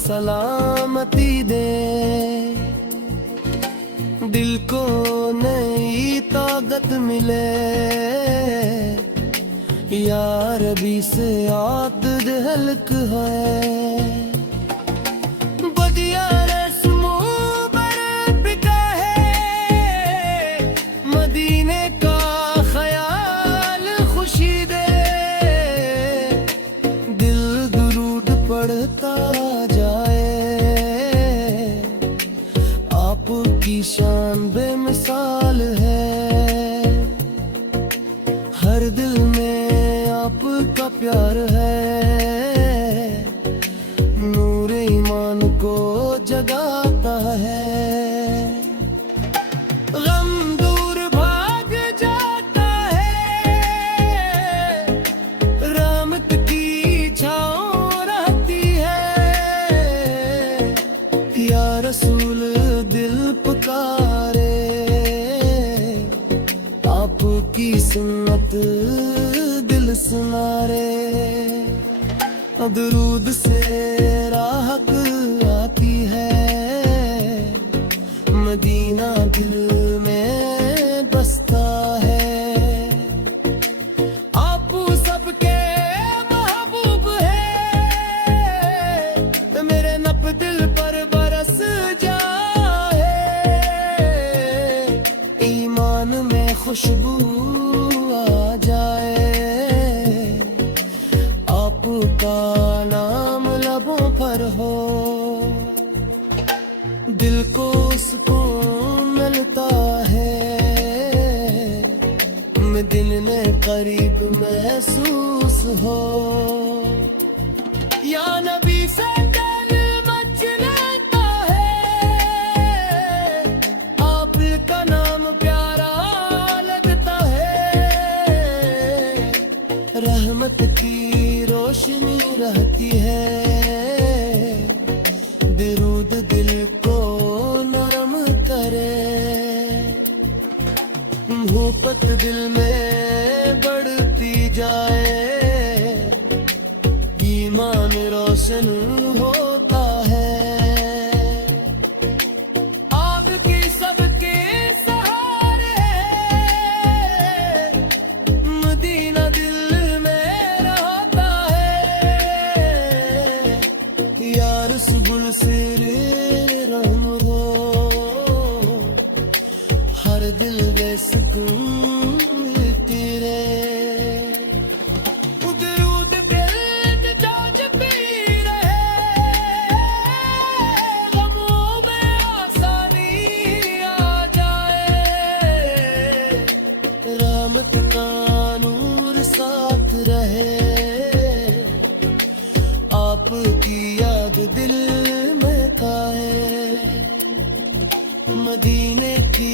सलामती दे, दिल को नई ताकत मिले, या रबी से आतद हल्क है। बदिया रस्मो बरपिका है, मदीने का ख्याल खुशी दे, दिल दुरूद पढ़ता जाए, आपकी शान बेमिसाल है। हर दिल में आपका प्यार है, नूर ईमान को जगाता है। गम दूर भाग जाता है, रहमत की छाँव रहती है। या रसूल दिल पुकारे, आपकी सुन्नत दिल सुनारे। दरूद से राहत आती है, मदीना दिल में बसता है। आप सबके महबूब है, मेरे नब दिल पर बरस जाए, ईमान में खुशबू आ जाए, आपका नाम लबों पर हो, दिल को सुकून मिलता है, दिल में करीब महसूस हो। या नबी से दिल मचलता है, आपका नाम प्यारा लगता है, रहमत की रोशनी रहती है, दरूद दिल को नरम करे, मोहब्बत दिल में बढ़ती जाए, ईमान रोशन होता है। आपकी सबके सहारे, मदीना दिल में रहता है। या रसूल सिर रहम हो, हर दिल में सुकून तेरे। दरूद पे ताज पी रहे, गमों में आसानी आ जाए, रहमत का नूर साथ रहे, आपकी याद दिल में खाए, मदीने की